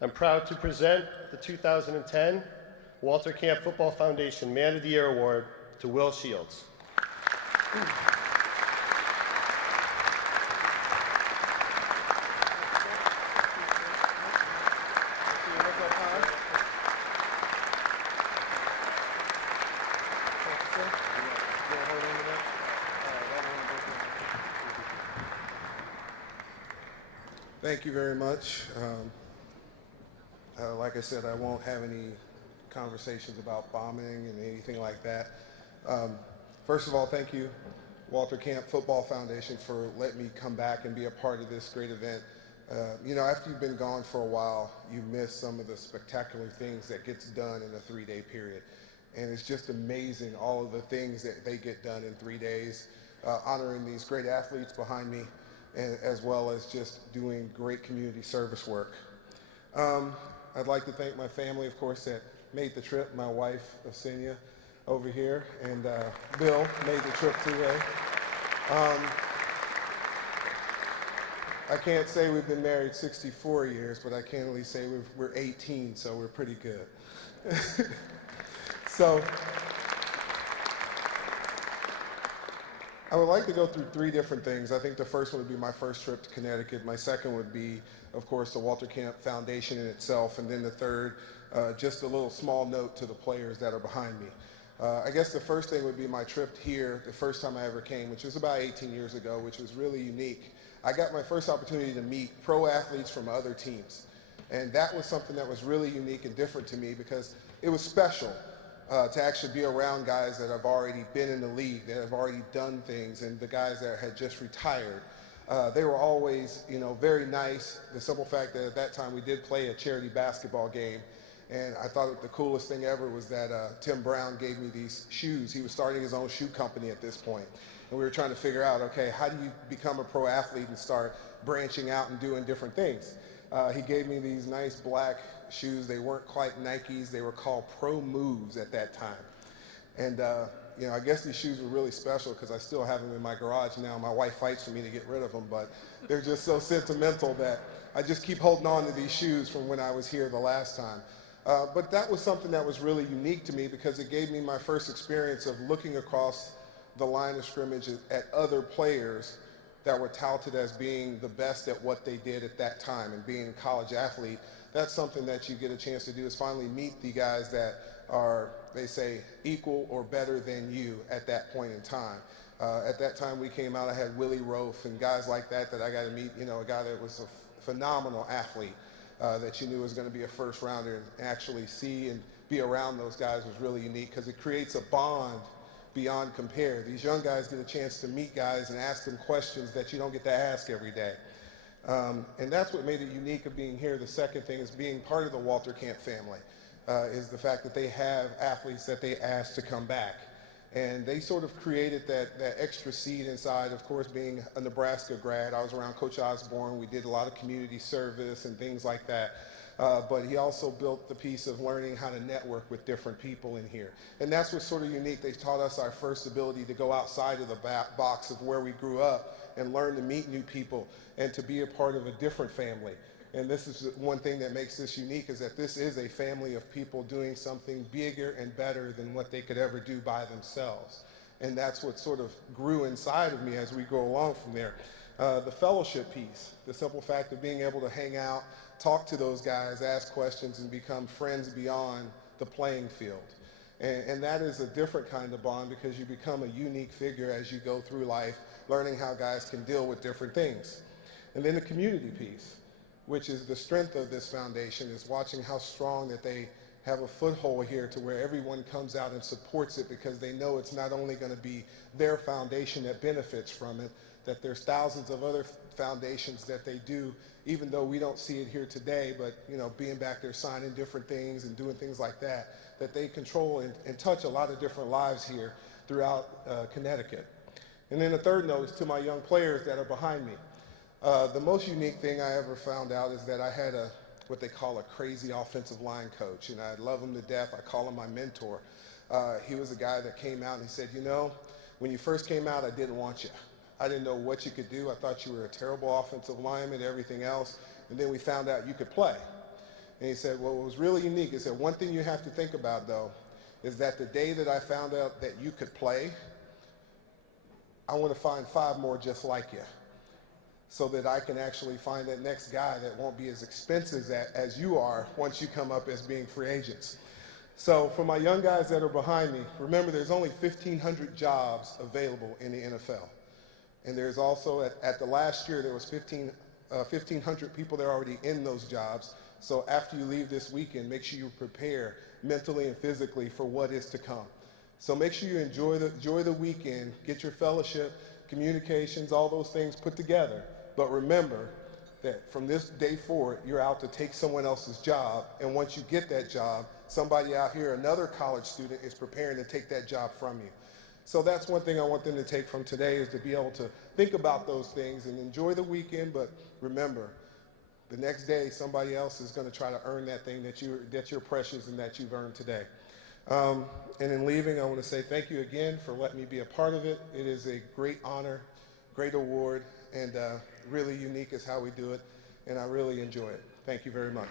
I'm proud to present the 2010 Walter Camp Football Foundation Man of the Year Award to Will Shields. Thank you very much. Like I said, I won't have any conversations about bombing and anything like that. First of all, thank you, Walter Camp Football Foundation, for letting me come back and be a part of this great event. You know, after you've been gone for a while, you miss some of the spectacular things that gets done in a 3-day period. And it's just amazing, all of the things that they get done in 3 days, honoring these great athletes behind me, and as well as just doing great community service work. I'd like to thank my family, of course, that made the trip. My wife, Asinia, over here, and Bill made the trip today. I can't say we've been married 64 years, but I can at least say we're 18, so we're pretty good. So, I would like to go through 3 different things. I think the first one would be my first trip to Connecticut. My second would be, of course, the Walter Camp Foundation in itself. And then the third, just a little small note to the players that are behind me. I guess the first thing would be my trip here, the first time I ever came, which was about 18 years ago, which was really unique. I got my first opportunity to meet pro athletes from other teams. And that was something that was really unique and different to me because it was special. To actually be around guys that have already been in the league, that have already done things, and the guys that had just retired. They were always, you know, very nice. The simple fact that at that time we did play a charity basketball game, and I thought the coolest thing ever was that Tim Brown gave me these shoes. He was starting his own shoe company at this point, and we were trying to figure out, okay, how do you become a pro athlete and start branching out and doing different things? He gave me these nice black shoes. They weren't quite Nikes. They were called Pro Moves at that time. And, you know, I guess these shoes were really special because I still have them in my garage now. My wife fights for me to get rid of them, but they're just so sentimental that I just keep holding on to these shoes from when I was here the last time. But that was something that was really unique to me because it gave me my first experience of looking across the line of scrimmage at other players that were touted as being the best at what they did at that time and being a college athlete. That's something that you get a chance to do is finally meet the guys that are, they say, equal or better than you at that point in time. At that time we came out, I had Willie Rofe and guys like that I got to meet, you know, a guy that was a phenomenal athlete that you knew was going to be a first rounder, and actually see and be around those guys was really unique because it creates a bond beyond compare. These young guys get a chance to meet guys and ask them questions that you don't get to ask every day. And that's what made it unique of being here. The second thing is being part of the Walter Camp family, is the fact that they have athletes that they ask to come back. And they sort of created that extra seed inside. Of course, being a Nebraska grad, I was around Coach Osborne. We did a lot of community service and things like that. But he also built the piece of learning how to network with different people in here. And that's what's sort of unique. They taught us our first ability to go outside of the box of where we grew up and learn to meet new people and to be a part of a different family. And this is one thing that makes this unique, is that this is a family of people doing something bigger and better than what they could ever do by themselves. And that's what sort of grew inside of me as we go along from there. The fellowship piece, the simple fact of being able to hang out, talk to those guys, ask questions, and become friends beyond the playing field. And that is a different kind of bond because you become a unique figure as you go through life, learning how guys can deal with different things. And then the community piece, which is the strength of this foundation, is watching how strong that they have a foothold here to where everyone comes out and supports it because they know it's not only going to be their foundation that benefits from it, that there's thousands of other foundations that they do, even though we don't see it here today, but you know, being back there signing different things and doing things like that, that they control and touch a lot of different lives here throughout Connecticut. And then the third note is to my young players that are behind me. The most unique thing I ever found out is that I had what they call a crazy offensive line coach, and I love him to death. I call him my mentor. He was a guy that came out and he said, you know, when you first came out, I didn't want you. I didn't know what you could do. I thought you were a terrible offensive lineman, everything else, and then we found out you could play. And he said, well, what was really unique, he said, one thing you have to think about, though, is that the day that I found out that you could play, I want to find 5 more just like you, so that I can actually find that next guy that won't be as expensive as you are once you come up as being free agents. So for my young guys that are behind me, remember there's only 1,500 jobs available in the NFL. And there's also, at the last year, there was 1,500 people that are already in those jobs. So after you leave this weekend, make sure you prepare mentally and physically for what is to come. So make sure you enjoy the weekend, get your fellowship, communications, all those things put together. But remember that from this day forward, you're out to take someone else's job. And once you get that job, somebody out here, another college student, is preparing to take that job from you. So that's one thing I want them to take from today, is to be able to think about those things and enjoy the weekend. But remember, the next day, somebody else is going to try to earn that thing that you're precious and that you've earned today. And in leaving, I want to say thank you again for letting me be a part of it. It is a great honor, great award, and really unique is how we do it, and I really enjoy it. Thank you very much.